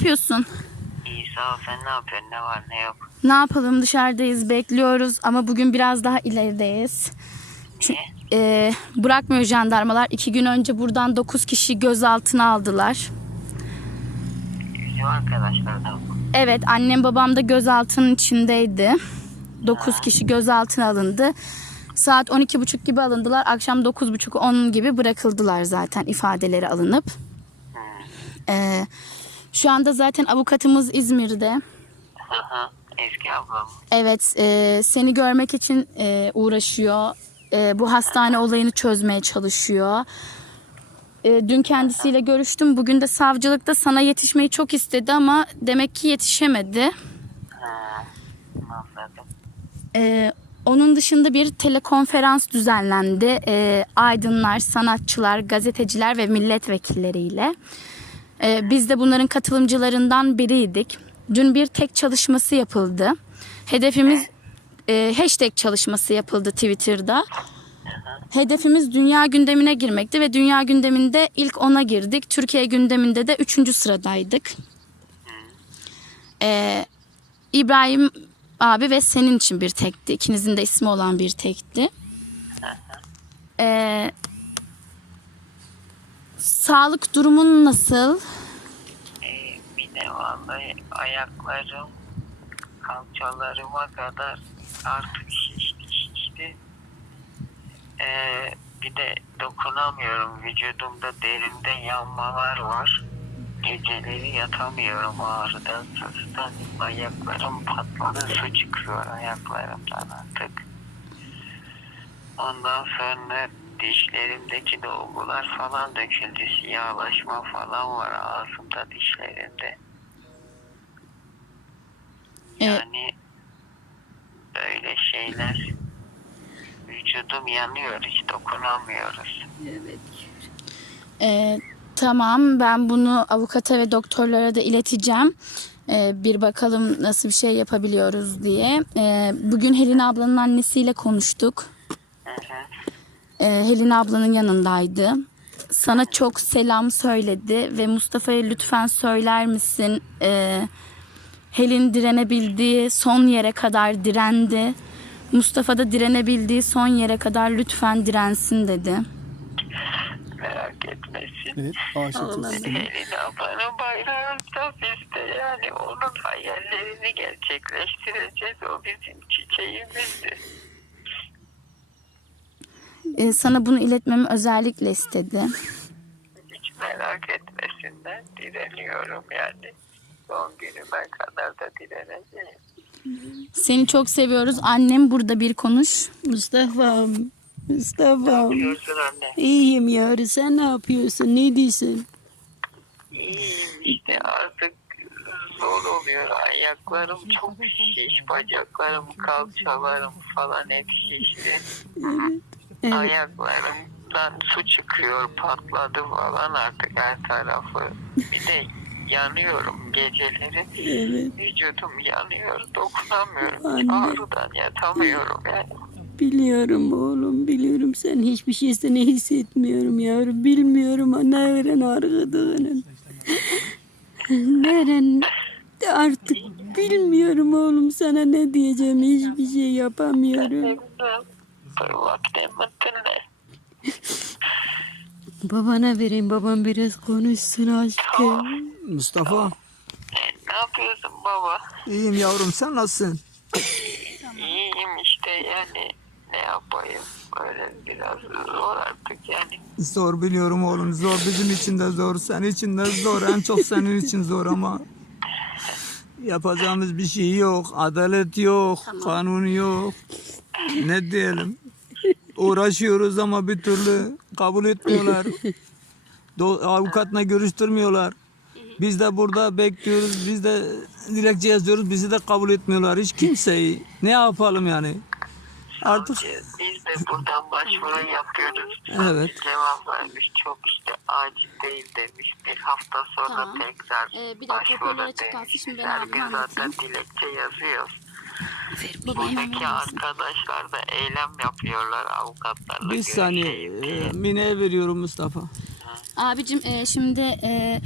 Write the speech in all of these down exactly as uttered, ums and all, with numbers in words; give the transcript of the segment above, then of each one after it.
yapıyorsun? İyi sağ ol, sen ne yapıyorsun, ne var ne yok? Ne yapalım, dışarıdayız, bekliyoruz ama bugün biraz daha ilerideyiz. Niye? Ee, bırakmıyor jandarmalar. İki gün önce buradan dokuz kişi gözaltına aldılar. Bizim arkadaşlardan mı? Evet, annem babam da gözaltının içindeydi. dokuz Ha. kişi gözaltına alındı. Saat on iki buçuk gibi alındılar. Akşam dokuz buçuk on gibi bırakıldılar zaten ifadeleri alınıp. Hı. Ee, şu anda zaten avukatımız İzmir'de. Hı hı. Eski ablam. Evet, e, seni görmek için e, uğraşıyor. E, bu hastane olayını çözmeye çalışıyor. E, dün kendisiyle görüştüm. Bugün de savcılıkta sana yetişmeyi çok istedi ama demek ki yetişemedi. Hı. Anladım. E, onun dışında bir telekonferans düzenlendi. E, aydınlar, sanatçılar, gazeteciler ve milletvekilleriyle. E, biz de bunların katılımcılarından biriydik. Dün bir tek çalışması yapıldı. Hedefimiz e, hashtag çalışması yapıldı Twitter'da. Hedefimiz dünya gündemine girmekti ve dünya gündeminde ilk ona girdik. Türkiye gündeminde de üçüncü sıradaydık. Ee, İbrahim abi ve senin için bir tekti. İkinizin de ismi olan bir tekti. Ee, sağlık durumun nasıl? Ee, bir de vallahi ayaklarım kalçalarıma kadar artık şişti şişti. Ee, bir de dokunamıyorum. Vücudumda derinde yanmalar var. Geceleri yatamıyorum ağrıdan, sızdan. Ayaklarım patladı, su çıkıyor ayaklarımdan artık. Ondan sonra dişlerimdeki dolgular falan döküldü. Siyahlaşma falan var ağzımda, dişlerimde. Ee, Yani böyle şeyler. Vücudum yanıyor, hiç dokunamıyoruz. e, tamam, ben bunu avukata ve doktorlara da ileteceğim. Ee, bir bakalım nasıl bir şey yapabiliyoruz diye. Ee, bugün Helin ablanın annesiyle konuştuk. Hı hı. Ee, Helin ablanın yanındaydı. Sana çok selam söyledi ve Mustafa'ya lütfen söyler misin? Ee, Helin direnebildiği son yere kadar direndi. Mustafa da direnebildiği son yere kadar lütfen dirensin dedi. Merak etmesin. Evet, aşık olsun. Helin ablanın bayrağı bizde, yani onun hayallerini gerçekleştireceğiz. O bizim çiçeğimizdi. Ee, sana bunu iletmemi özellikle istedi. Hiç merak etmesinler. Direniyorum yani. Son günüme kadar da direneceğim. Seni çok seviyoruz. Annem burada, bir konuş. Mustafa'm, Ne Mustafa'm. yapıyorsun anne? İyiyim yavru, sen ne yapıyorsun, ne diyorsun? İyiyim işte, artık zor oluyor. Ayaklarım çok şiş, bacaklarım, kalçalarım falan hep şişti. Evet, Ayaklarımdan su çıkıyor, patladı falan artık her tarafı. Bir de yanıyorum geceleri. evet, Vücudum yanıyor, dokunamıyorum. Anne. Ağrıdan yatamıyorum yani. biliyorum oğlum, biliyorum, sen hiçbir şeyse ne hissetmiyorum yavrum, bilmiyorum ha nereden ağrıdığını. Neren artık bilmiyorum oğlum, sana ne diyeceğim, hiçbir şey yapamıyorum. Dur vaktim ne? Babana vereyim, babam biraz konuşsun aşkım. Mustafa, Ne yapıyorsun baba? iyiyim yavrum, sen nasılsın? İyiyim işte, yani ne yapayım, böyle biraz zor artık yani. Zor biliyorum oğlum, zor, bizim için de zor, senin için de zor, en çok senin için zor ama yapacağımız bir şey yok, adalet yok, kanun yok, ne diyelim, uğraşıyoruz ama bir türlü kabul etmiyorlar, Do- avukatla görüştürmüyorlar. Biz de burada bekliyoruz, biz de dilekçe yazıyoruz, bizi de kabul etmiyorlar hiç kimseyi. Ne yapalım yani? Artık Biz de buradan başvuru yapıyoruz. Evet. Cevap vermiş, çok işte acil değil demiş. Bir hafta sonra Tamam. tekrar Ee, bir dakika, hoparlöre başvuru açık kalsın, demiş. şimdi ben Her abime gün zaten anlatayım. dilekçe yazıyoruz. Babam Buradaki arkadaşlar da eylem yapıyorlar avukatlarla bir saniye görüşeyim diye. e, Mine'ye veriyorum Mustafa. Abicim e, şimdi e,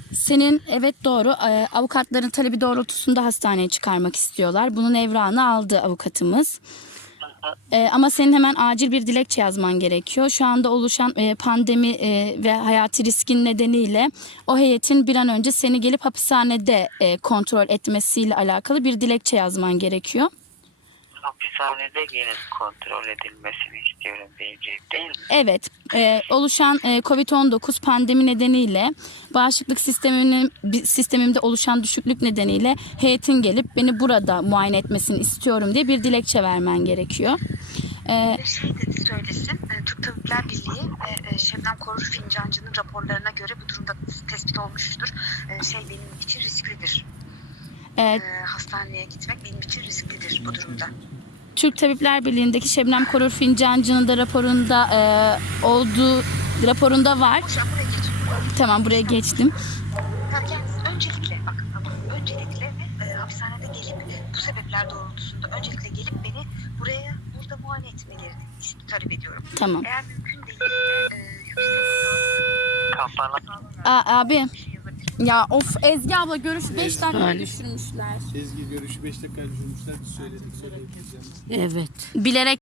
Senin evet doğru e, avukatların talebi doğrultusunda hastaneye çıkarmak istiyorlar. Bunun evrağını aldı avukatımız. E, ama senin hemen acil bir dilekçe yazman gerekiyor. Şu anda oluşan e, pandemi e, ve hayati riskin nedeniyle o heyetin bir an önce seni gelip hapishanede e, kontrol etmesiyle alakalı bir dilekçe yazman gerekiyor. Hapishanede gelip kontrol edilmesini istiyorum diyecek değil mi? Evet, e, oluşan e, kovid on dokuz pandemi nedeniyle bağışıklık sisteminin sistemimde oluşan düşüklük nedeniyle heyetin gelip beni burada muayene etmesini istiyorum diye bir dilekçe vermen gerekiyor. E, Bir şey dedi söylesin. E, Türk Tabipler Birliği ve e, Şebnem Korur Fincancı'nın raporlarına göre bu durumda tespit olmuştur. E, şey benim için risklidir. e, E, hastaneye gitmek benim için risklidir bu durumda. Türk Tabipler Birliği'ndeki Şebnem Korur Fincancı'nın da raporunda e, olduğu raporunda var. Boşan buraya geç. Tamam, buraya geçtim. Yani kendisi öncelikle bak ama öncelikle e, hapishanede gelip bu sebepler doğrultusunda öncelikle gelip beni buraya burada muayene etmelerini ist- talep ediyorum. Tamam. Eğer mümkün değilse e, yüksek sağlık Kafana Aa, abi bir şey yazabilir. ya of Ezgi abla görüş beş dakika Hani? düşürmüşler. Ezgi görüşü beş dakika düşürmüşler. Biz söyledik, söyleyebileceğimiz. Evet. Bilerek